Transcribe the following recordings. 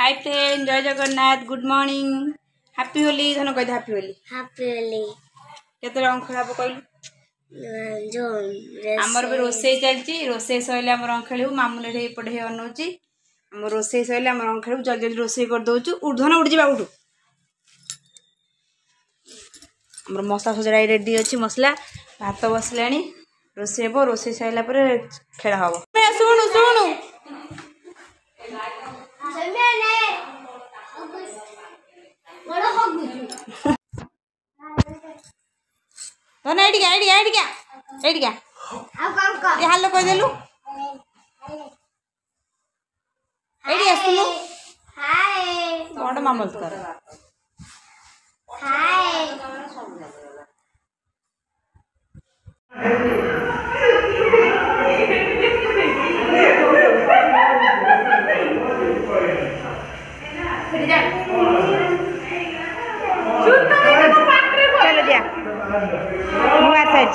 Hi friend, जय Jagannath, good morning, happy Holi. धन कह हैप्पी होली। हैप्पी होली। केते रंग खेलाबो कहलु? जो हमर बे रोसई चलची, रोसई सइले हम रंग खेलु। मामूले रे पढे अनौची। हम रोसई सइले हम रंग खेलु। जल्दी जल्दी रोसई कर दोचु। उठधन उठ जिबा उठु। हमर मसला सजरा रेडी अछि। मसला भात बसलानी, रोसई हेबो। रोसई सइला पर खेला हबो। सुनु सुनु धन एडिका एडिका एडिका एडिका ये हालो कह देलु। एडिका सुनु हाय बड़ मामल कर। हाय चलो दिया मुआ साइज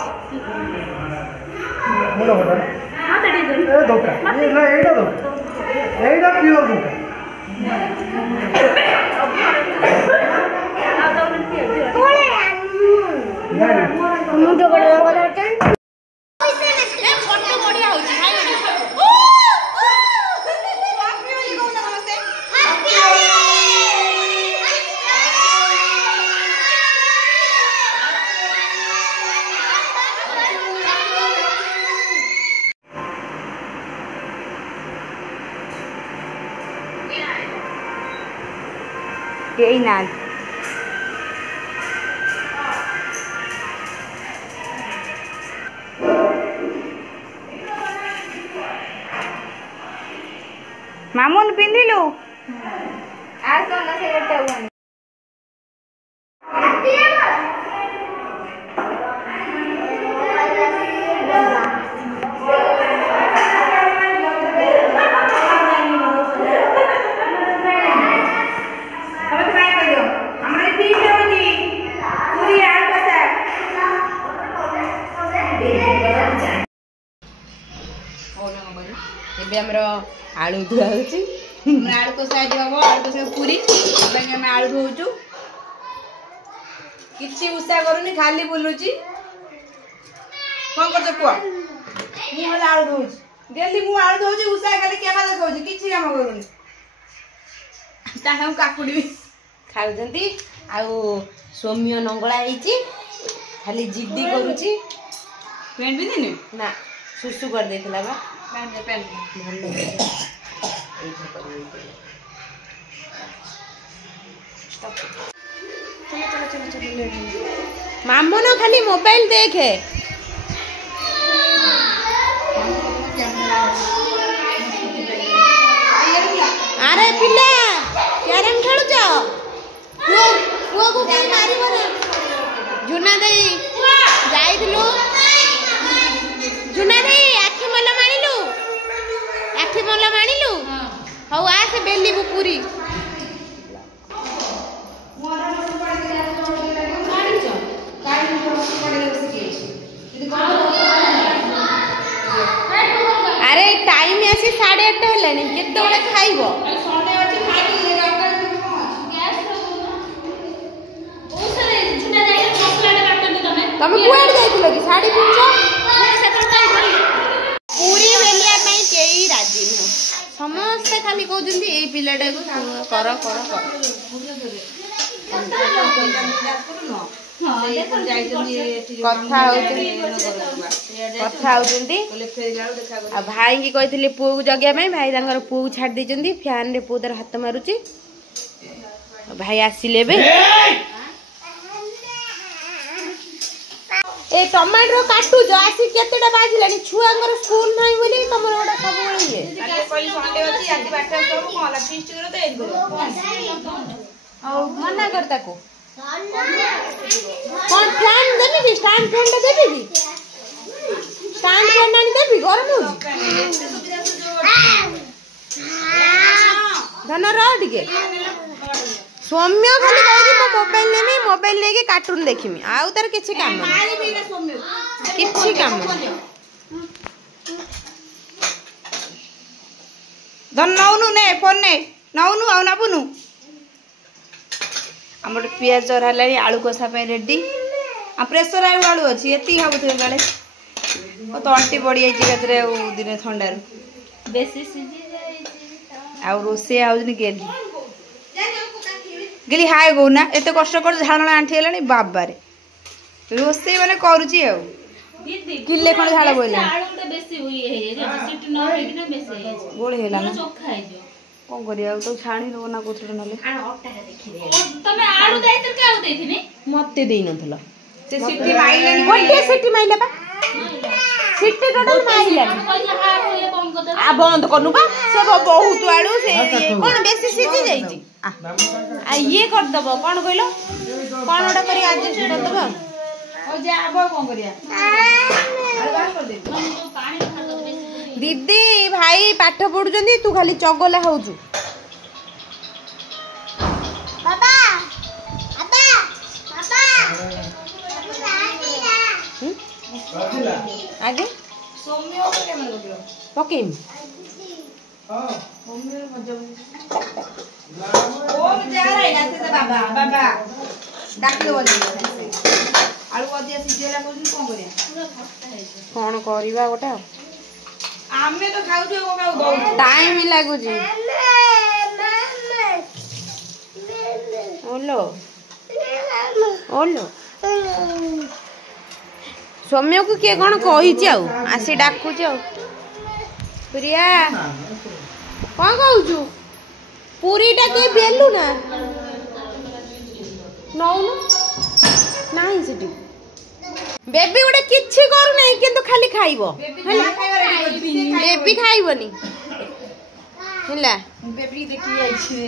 ए धोखा ये ना एटा धोखा एटा प्योर धोखा मुंडो बड़ा बड़ा फोटो बढ़िया होची हाय के ना मामुन पिंधिलु आ तो ना से रेटे हुआ आलू धुआ आलू कषा हम आलू कषा पूरी आम आलू धोचु कि उषा करूनी खाली बुलूची कौन कर मुझे आलू धोच डेली मु आलू धोची उषा खाली केबा देखौची किछि काम करूनी ताहम काकुडी भी खाउजंती आउ सौम्य नंगला ହେଇची खाली जिद्दी करूची पेंट भी देनी ना सुसु कर देथिला बा पेंट मामू ना खाली मोबाइल देखे अरे पिला कैरम खेलुच पुआ को कहीं मारिबो ना जुना दे जाइथिलु जुना दे आखि मला मानिलु आखि मला मानिलु हौ आ से बेली बु पूरी अरे टाइम आसी 8:30 हेलानी केते बेले खाइबो तमे कुआड जाइथिलो कि साड़ी पिंचो पूरी बेलिया में केई राजी न समस्त खाली कहउजंती ए पिलाडा को कर कर कथा होती भाई की कही पुओ को जगह भाई पुओ को छाड़ देती फैन रे पुओ तार हाथ मारुची भाई आसिले ए टमाटर काटुज आसी केतेटा बाजिलानी छुआंगर स्कूल नाही बोली तमर ओडा सब ये कोई संडे अछि आज बाटा सब कोला फिस्ट करो तो एड करो और मना करता को कौन फैन देबी कि स्टैंड फैन देबी कि स्टैंड फैन नहीं देबी गरम हो धन रोड के सौम्य खाली कहबी मो मोबाइल नेमी मोबाइल लेके कार्टून देखिमी आउ तार किछि काम किछि काम धन नौनु ने फोन ने नौनु आउ नबुनु आम पियाज चढ़ा आलू कषा रेडी आ प्रेसर आलू अच्छी एति भावुए काले तंटी पड़ी जाइए दिन थंडार बेसी आ रोसे आउनी गेली गेली हाय गौना एत कष्ट कर झाड़ आंठी है बाबारे रोसे मैंने करुची किले खंड झाड़ बोला गोल है कौन करिया तो छाणी दो ना कोथरे नले तमे आलू दैतर का आलू देथिनी मते देई नथला से सिटी माइलानी गोटे सिटी माइला बा सिटी टोटल माइलानी आ बंद करनु बा से बहुत आलू से कोन बेसी सिटी जाईची आ ये कर दबो कोन कइलो कोन ओडा करी एडजस्ट कर दबो ओ जे आबो कोन करिया आलू बाहर कर दे पानी बाहर कर दे दीदी भाई पाठ पढ़ुचंदी तू खाली चगला होजु बाबा बाबा बाबा आगे सोम्य को केमन लगलो पकेम हां सोम्य मजा ओ जा रे नाते बाबा बाबा डाकियो बोले आलू अधिया सिजेला कोन करिया कोन करबा गोटा आमे तो खाउ जो खाउ टाइम ही लागु जी ओलो ओलो सौम्य को किए कौन कही आसी डाकू प्रिया कौन कहू पूरीटा के बेलु ना नौनु नहीं सेठी बेबी गोटे किछि करू नहीं किंतु खाली खाइबो बेबी खाइबनी हैला बेबी देखि आइछि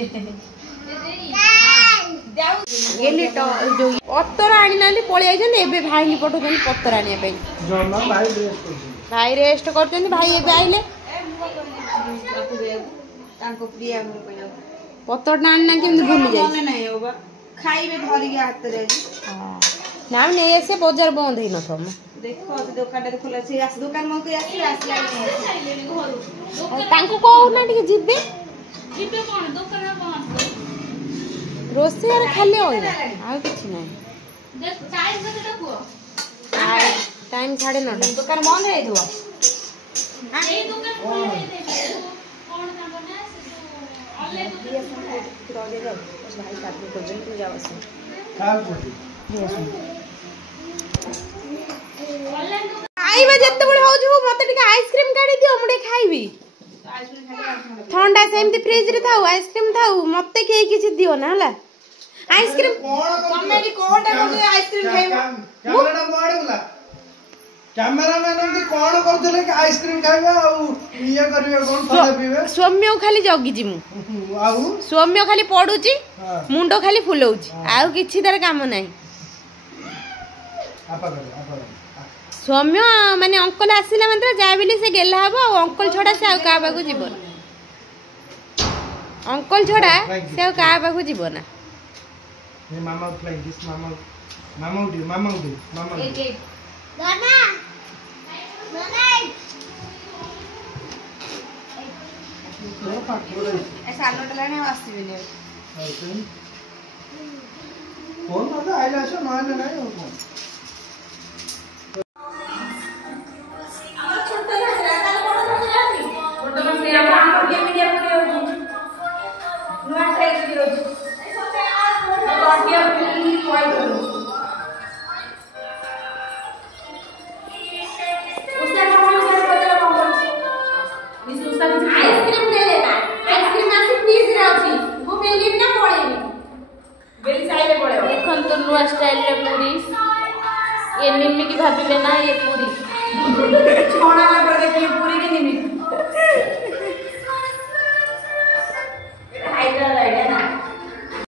गेली तो जो पत्तर आनी नाली पळि आइछन एबे भाई नि पठोछन पत्तर आनिया पे जमा भाई रेस्ट करछन भाई एबे आइले तांको प्रिया हम कहियो पत्तर ना आनी ना केमते भूली जाई नहीं होबा खाइबे धरि के हाथ रे हां ना ने ऐसे बाजार बंद ही न थो देखो दुकान रे खोला छी आस दुकान म के आसला घर तांको को ना टिके जिबे कोन दुकान बंद रोसे यार खाली होइला आ किछि नै देख टाइम कते को टाइम 9:30 दुकान बंद है दो हां ए दुकान खोल दे कोन काम ना से ऑनलाइन तो दे दो भाई काट को जन तू जावस काल कोठी खाइबा जत्ते बड़ हो जो मते टिके आइसक्रीम काढी दियो मुडे खाइबी ठंडा सेमती फ्रिज रे थाउ आइसक्रीम थाउ मते के किछि दियो ना हला आइसक्रीम तमे भी कोटा को आइसक्रीम खाइबो कैमराटा मोड़ गला कैमरामैन हम कोन करथले कि आइसक्रीम खाइबा आ इया करिवे कोन थोड़ा पीबे सौम्य खाली जगी जिमु आउ सौम्य खाली पडुची मुंडो खाली फुलौची आउ किछि दर काम नाही आपा सौम्य माने अंकल आसिला मात्र जाबिली से गेला हबो अंकल छोड़ा से आ का बागु जीवन अंकल छोड़ा से आ का बागु जीवन ये मामा प्ले दिस मामा उडी दादा दादा ऐसा नोटला ने आसीबे ने फोन तो आइला छ नय नय हो नुआ स्टाइल पूरी ये निम्मी की भाभी ना ये पूरी